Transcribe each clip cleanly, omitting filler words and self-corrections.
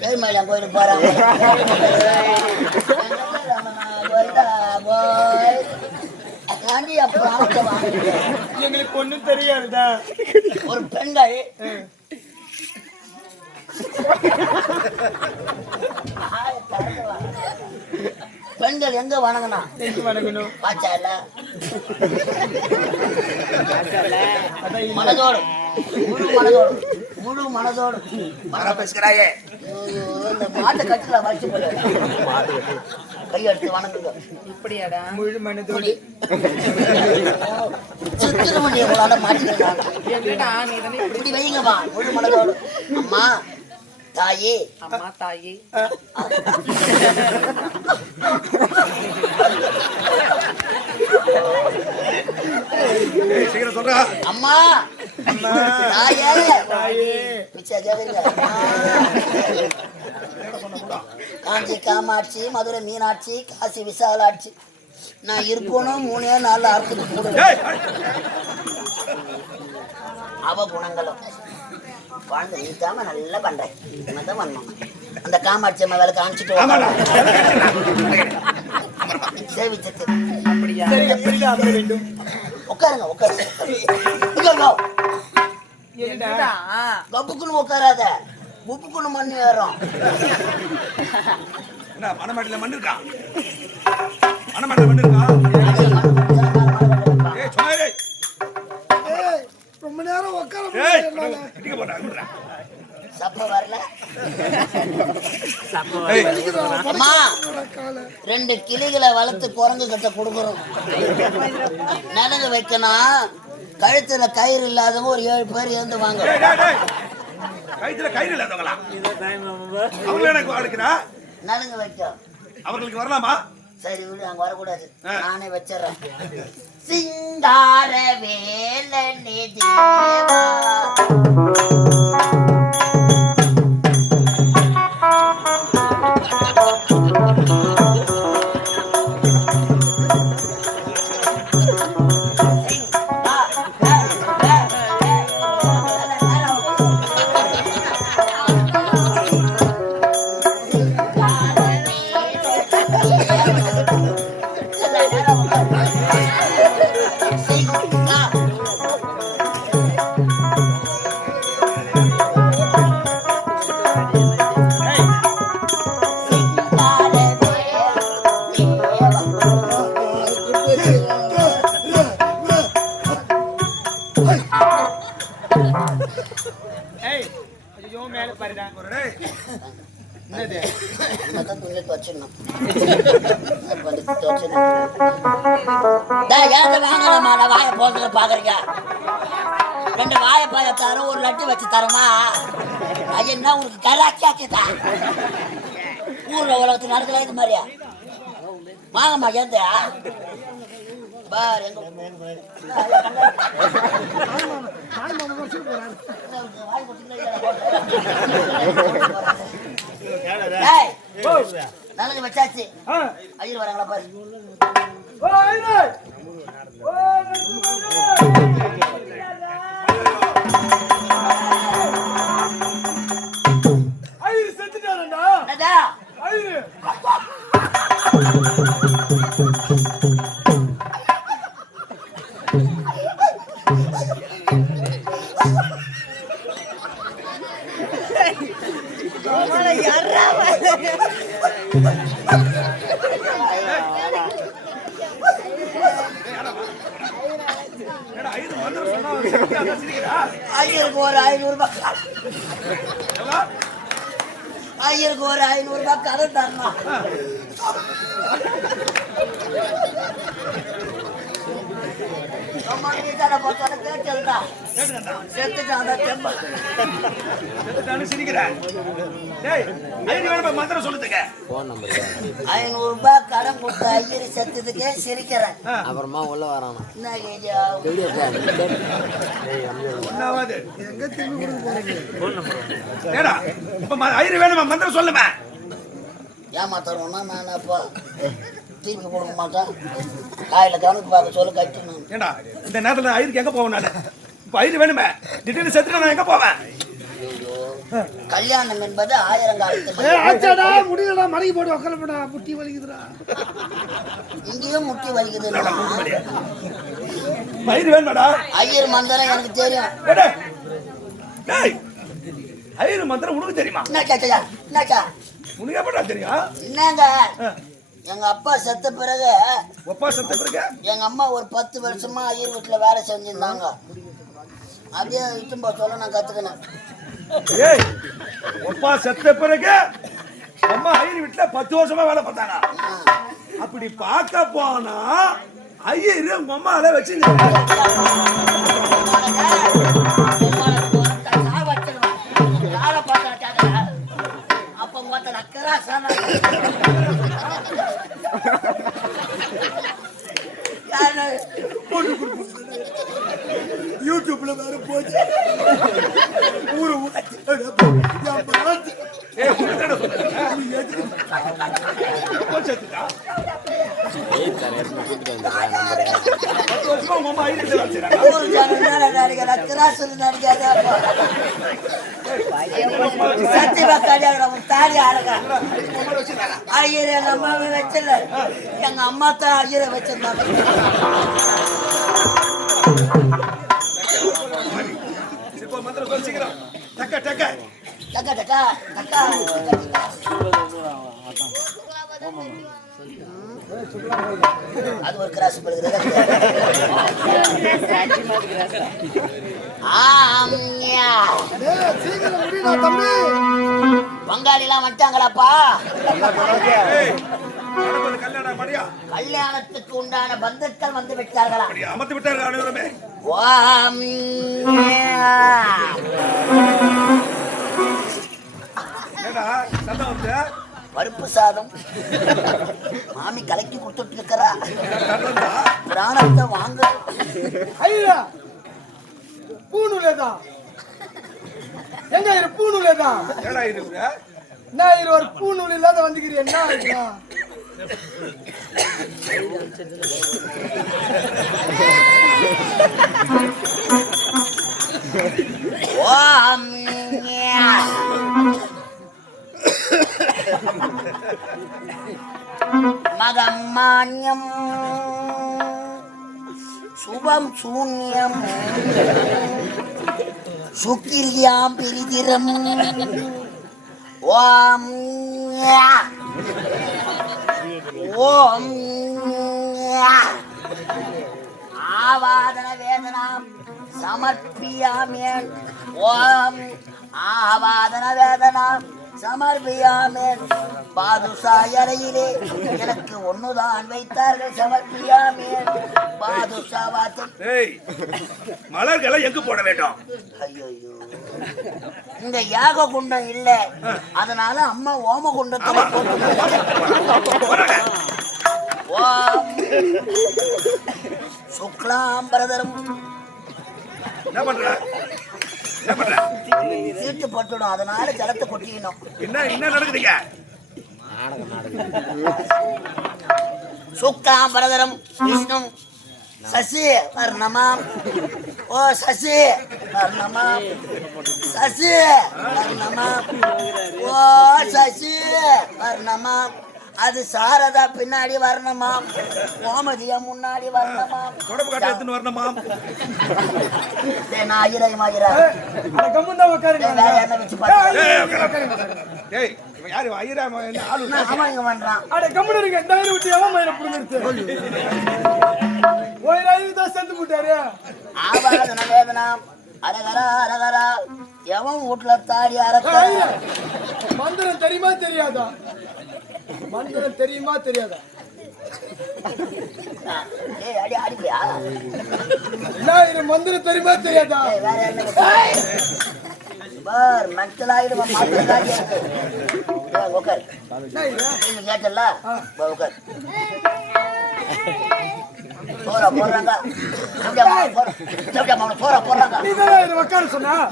பேர்மலையான் கோயிலுக்கு போறாங்க. எங்களுக்கு ஒண்ணும் தெரியாதுடா. ஒரு பெண்கள் பெண்கள் எங்க வணங்கணும்? பாச்சால மனதோடு முழு மனதோடு பேசுகிறாயே. இந்த மாட்டை கட்டில வச்சு போல கையெடுத்து வணங்குங்க. இப்படியாடா? முழு மனதோடு சுத்திரமணி எவ்வளோ மாட்டிக்கிறாங்க. இப்படி வைங்கம்மா, முழு மனதோடு. அம்மா தாயே, அம்மா தாயே, அம்மா தாயே, காஞ்சி காமாட்சி, மதுரை மீனாட்சி, காசி விசாலாட்சி, நான் இருக்கணும் 3 நாள் அர்த்தத்துக்கு கூட அவ குணங்களும் குழந்தை நீட்டாம நல்லா பண்றேன். தான் பண்ணணும். அந்த காமாட்சி அம்மா வேலை காமிச்சிட்டு சேவிச்சது. உட்காருங்க கப்புக்குன்னு உட்காராத, உப்புக்குன்னு மண்ணு ஏறும். மணமேட்டில் மண்ணு இருக்கா? மணமேட்டில் மண்ணு இருக்கா? ரொம்ப நேரம் உட்கார சப்ப வரல. அம்மா 2 கிளிகளை வளர்த்து குரங்கு கட்ட கொடுக்குறோம். நனங்க வைக்கணும். கழுத்துல கயிறு இல்லாதவங்க ஒரு 7 பேர் இருந்து வாங்க. கழுத்துல கயிறு இல்லாதவங்களா? அவங்களே எனக்கு வாடுக்கிறா. நனங்க வைக்க அவங்களுக்கு வரலாமா? சரி விடு, அங்க வரக்கூடாது, நானே வச்சிடறேன். சிங்கார வேலனே தேவா வாய போட்டு பாக்குறீங்க. 2 வாழைப்பாய தரோம், ஒரு லட்டு வச்சு தரமா? என்ன உனக்கு கராக்கியாக்கிட்டா? ஊர்ல உலகத்துக்கு நடக்கல இது மாதிரியா? வாங்கம்மா ஏந்த பார் எங்க நலங்கு வச்சாச்சு. ஐயர் வராங்களா பாரு. ஐயருக்கு ஒரு 500 ரூபாய், ஐயருக்கு ஒரு 500 ரூபாய் கடன் தரணும். கடன் கொடுத்த ஐயர் செத்துக்கே சிரிக்கிறேன். அப்புறமா உள்ள வரானா ஏமாத்தரோம்னா நான் அப்பா தீர்ப்பு கொடுக்க மாட்டேன். காயில கணக்கு பார்க்க சொல்ல கட்டணும். ஏண்டா இந்த நேரத்துல ஐயருக்கு எங்க போவேன்? நான் இப்ப ஐயர் வேணுமே, திடீர்னு செத்துட்டு நான் எங்க போவேன்? கல்யாணம் என்பது 1000 காலத்து ஆச்சாடா முடியலடா மடங்கி போட்டு உட்காரப்படா முட்டி வலிக்குதுடா. இங்கேயும் முட்டி வலிக்குது. மயிறு வேணுமாடா? ஐயர் மந்திரம் எனக்கு தெரியும். ஐயர் மந்திரம் உனக்கு தெரியுமா? என்னாச்சா உனக்கு எப்படா தெரியும்? என்னங்க எங்க அப்பா செத்த பிறகு அப்பா செத்த பிறகு எங்க அம்மா ஒரு 10 வருஷமா ஐயர் வீட்டுல வேலை செஞ்சிருந்தாங்க. அப்படியே இட்டும்பா சொல்ல நான் கத்துக்கினேன். ஏய், அப்பா செத்த பிறகு அம்மா ஐயர் வீட்டுல 10 வருஷமா வேலை பார்த்தாங்க. அப்படி பார்க்க போனா ஐயர் உங்க அம்மால வச்சு அப்ப மொத்த அக்கராசான யூடியூப்ல வேற போச்சு. ஊரு ஐயர் எங்க அம்மாவை வச்சல, எங்க அம்மா தான் ஐயரை வச்சிருந்தாங்க. அது ஒரு கிராஸ் பங்காளிலாம் வந்துட்டாங்களாப்பா? கல்யாணத்துக்கு உண்டான பந்தங்கள் வந்து விட்டார்களா? அமர்த்து விட்டார்கள் அனைவருமே. பருப்பு சாதம் மாமி கலக்கி கொடுத்துட்டு இருக்கிறா. பிராணத்தை வாங்க. ஐயா பூணுலேதான் எங்க இரு பூணுலேதான் நான் இரு ஒரு பூணூல் இல்லாத வந்துக்கிறேன். என்ன ஐயா மகமான்யம் சுபம் சூன்யம் சுக்கில்யாம் பிரிதிரம் ஓம் ஓம் ஆவாதன வேதனாம் சமர்ப்பியாமேன். ஓம் ஆவாதன வேதனாம் சமர்ப்பியாமேன். பாதுஷா அறையிலே எனக்கு ஒண்ணுதான் வைத்தார்கள். சமர்ப்பியாமேன் பாதுஷா வார்த்தை. மலர்களை எங்கு போட வேண்டும்? ஐயோ, இந்த யாக குண்டம் இல்ல, அதனால அம்மா ஓம குண்டத்துல போட்டு. ஓம் சுக்லாம்பரதரம். என்ன பண்ற? சீட்டு பட்டுடும், அதனால ஜலத்தை கொட்டிக்கணும். என்ன நடக்குதுங்க? சுக்லாம்பரதரம் விஷ்ணு சசி வர்ணமாம். ஓ சசி வர்ணமாம், சசி வர்ணமாம். ஓ சசி வர்ணமாம். அது சாரதா பின்னாடி வரணுமாம், கோமதியா முன்னாடி வரணுமாம். வரணுமாம். நான் ஆயிரம் ஆயிரம் வச்சு ஆவாதன வேதனாம் அரகரா அரகரா. எவன் வீட்டுல தாடி அரக்க மந்திரம் தெரியுமா தெரியாதா? மந்திரம் தெரியுமா தெரியாதா? அடி அடிப்பியா? இது மந்திரம் தெரியுமா தெரியாதா? வேற பார் மஞ்சளாயிடுமா மாத்திரக்காரி உட்கார். கேட்டல உட்கார். போறாங்க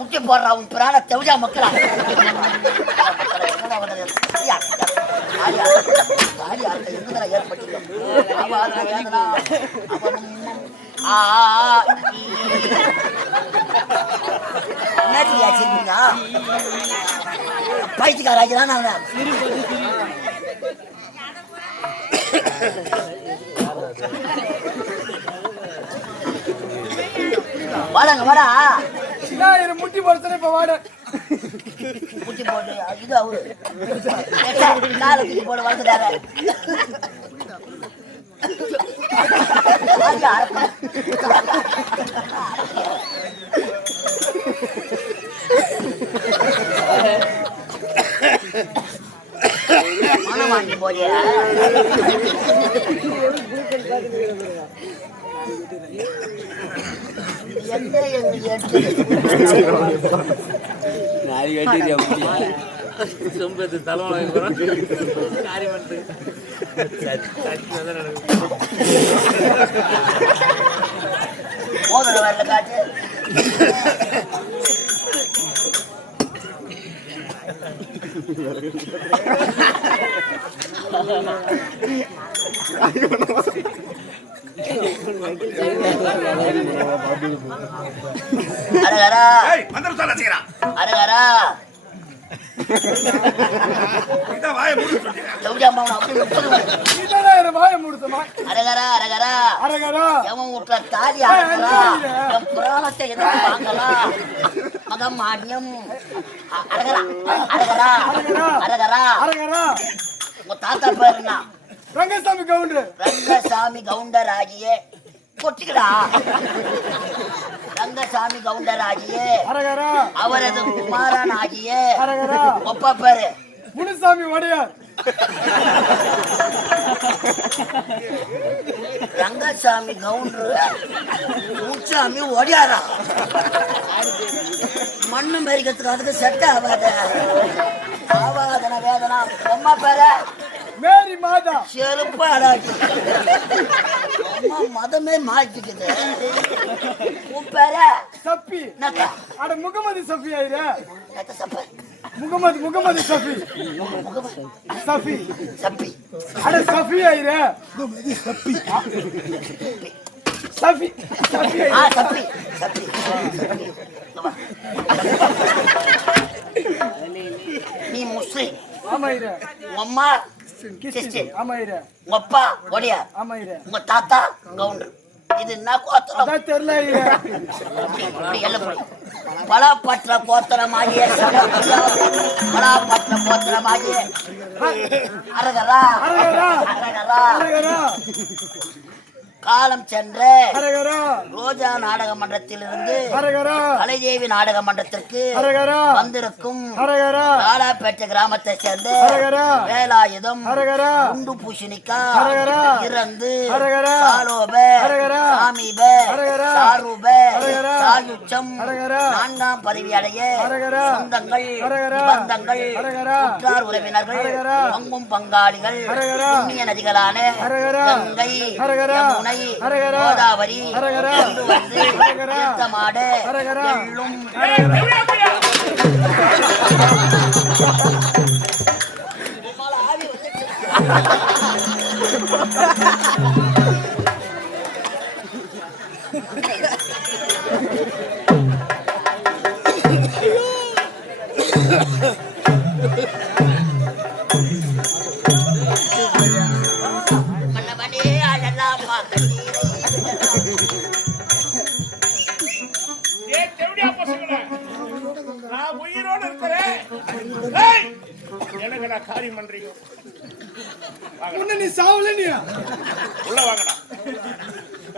முக்கிய போடுறா உன் பிராண தெவஜா மக்களா. ஏற்பட்டு என்னத்துக்கு வச்சிருக்கீங்க பைத்தியக்காராக்கிறான் நான் வாடங்க வாடா முட்டி போடுறேன் இப்ப வாட முட்டி போட்டு இது அவரு காலத்துக்கு போட்டு வளர்த்துட்டாரு மனம் வாங்கி போறியா எந்த எங்களுக்கு சொம்பத்து தலைவன் மோதிர வரல காட்டு அரகரா மந்திரம் சொல்ல செய்யறான் அரகரா அரகரா அரகரா அரகரா எவன் வீட்டுல தாலி அறுக்கலாம் என் புராணத்தை எதாவது வாங்கலாம் மகம் மானியம் அரகரா அரகரா அரகரா அரகரா உங்க தாத்தா பேர் என்ன ரங்கசாமி கவுண்டர் ரங்கசாமி கவுண்டர் ஆகியே கொட்டிக்கடா ரங்கசாமி கவுண்டர் ஆகியே அரகரா அவரது குமாரன் ஆகியே அரகரா ஒப்பா பேரு முனுசாமி வடையார் ரங்கசாமி கவுண்டர் முனுசாமி ஒடியாரா மண்ணு மறிக்கிறதுக்கு அதுக்கு செட் ஆகாத ஆவாதன வேதனா அம்மா பேர மேரி மாதா செருப்பா அடாச்சு அம்மா மதமே மாற்றிக்குது உன் பேர சப்பி நக்கா அட முகமது சஃபி ஆயிர நக்க சப்ப முகமது சஃபி சஃபி சப்பி அட சஃபி ஆயிர சஃபி சஃபி சப்பி சப்பி நீ முஸ்லிம் ஆமா ஐர அம்மா கிறிஸ்டியன் ஆமா ஐர உங்க அப்பா ஒடியார் ஆமா ஐர உங்க தாத்தா கவுண்டர் இது என்ன கோத்திரம் அதான் தெரியல ஐர இப்படி எல்லாம் போய் பலாப்பற்ற கோத்திரமாகிய பலாப்பற்ற கோத்திரமாகிய அரகரா அரகரா அரகரா அரகரா காலம் சென்ற அரகரா ரோஜா நாடக மன்றத்திலிருந்து அரகரா கலைதேவி நாடக மன்றத்திற்கு அரகரா வந்திருக்கும் அரகரா காலாப்பேட்டை கிராமத்தை சேர்ந்த அரகரா வேலாயுதம் அரகரா குண்டு பூசணிக்கா அரகரா இறந்து அரகரா சாலோப அரகரா சாமீப அரகரா சாரூப அரகரா சாயுச்சம் அரகரா 4ஆம் பதவி அடைய அரகரா சொந்தங்கள் அரகரா பந்தங்கள் அரகரா உற்றார் உறவினர்கள் அரகரா பங்கும் பங்காளிகள் அரகரா புண்ணிய நதிகளான அரகரா கங்கை அரகரா யமுனை அரகரா கோதாவரி அரகரா வந்து அரகரா தீர்த்தமாட அரகரா எள்ளும் மன்னவனே அழலாம் நான் உயிரோடு இருக்கிறேன். ஏய், எனக்கு நான் காரியம் பண்றீங்க. உன்னை நீ சாவல நீ உள்ள வாங்கடா.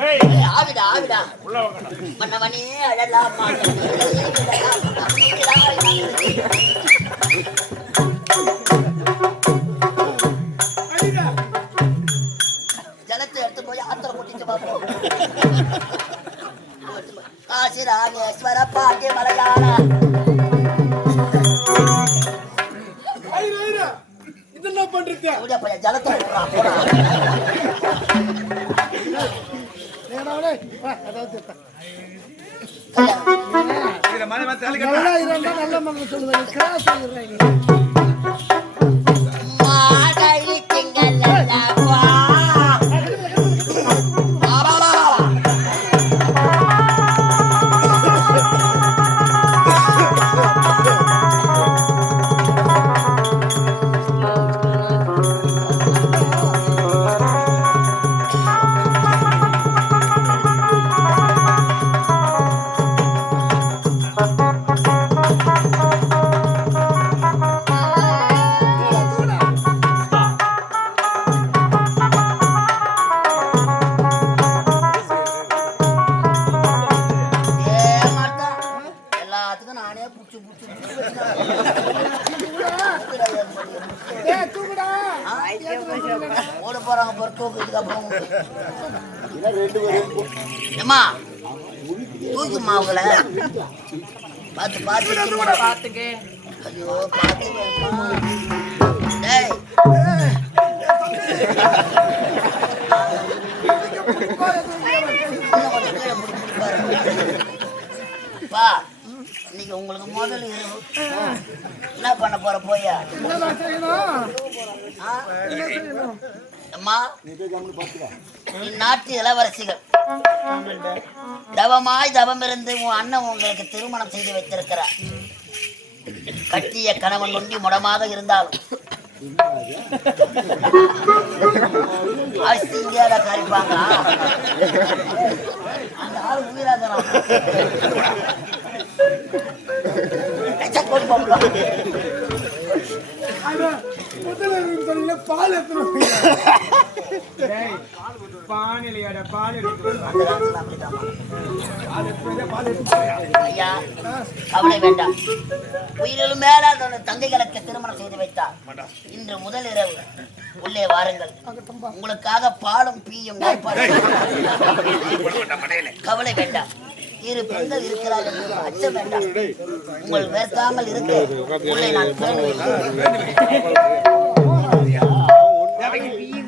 ஏய், ஆவிடா ஆவிடா உள்ள வாங்கடா. மன்னவனே அழலாம் ஜலத்தை எடுத்து போய் ஆத்திர கொட்டிட்டு பார்ப்போம் காசி ராமேஸ்வர பாண்டி மலையாள இது என்ன பண்றது அப்படியே போய் ஜலத்தை விடுறான், போடா. நல்ல மகன் சொல்லுவாங்க மாடை திங்கள் அல்லவா. அப்புறம் தூக்கு இதுக்கப்புறம் ஏம்மா தூக்குமா அவங்கள பார்த்து பார்த்து பாத்துக்க ஐயோ பார்த்து வேணுமா? டேய் இன்னும் கொஞ்சம் கீழே பிடிச்சி பாரு. பா இன்னைக்கு உங்களுக்கு முதல் இரவு என்ன பண்ண போற போயா என்னதான் செய்யணும்? ஆ? என்ன செய்யணும்? அம்மா இந்நாட்டு இளவரசிகள் தவமாய் தவம் இருந்து உன் அண்ணன் உங்களுக்கு திருமணம் செய்து வைத்திருக்கிறார். கட்டிய கணவன் ஒண்டி முடமாக இருந்தாலும் இந்தியால கரிப்பாங்க அந்த ஆள் உயிராக அதான் முதல்ல நீங்க சொன்னீங்க, பால் எடுத்துட்டு பானிலையாட பால் எடுத்து ஐயா கவலை வேண்டாம். உயிரிலும் மேல அந்த தங்கைகளுக்கு திருமணம் செய்து வைத்தார். இன்று முதல் இரவு உள்ளே வாருங்கள். உங்களுக்காக பாலும் பீயும் கவலை வேண்டாம். இரு பெண்கள் இருக்கிறார்கள் என்று அச்சம் வேண்டாம். உங்கள் வேர்க்காமல் இருக்க உள்ளே நான்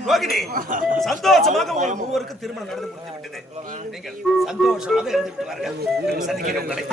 ரோகிணி, சந்தோஷமாக உங்கள் மூவருக்கும் திருமணம் நடந்து முடிந்து விட்டது. நீங்கள் சந்தோஷமாக இருந்துவிட்டு வாருங்கள். சந்திக்கிறேன் உங்களை.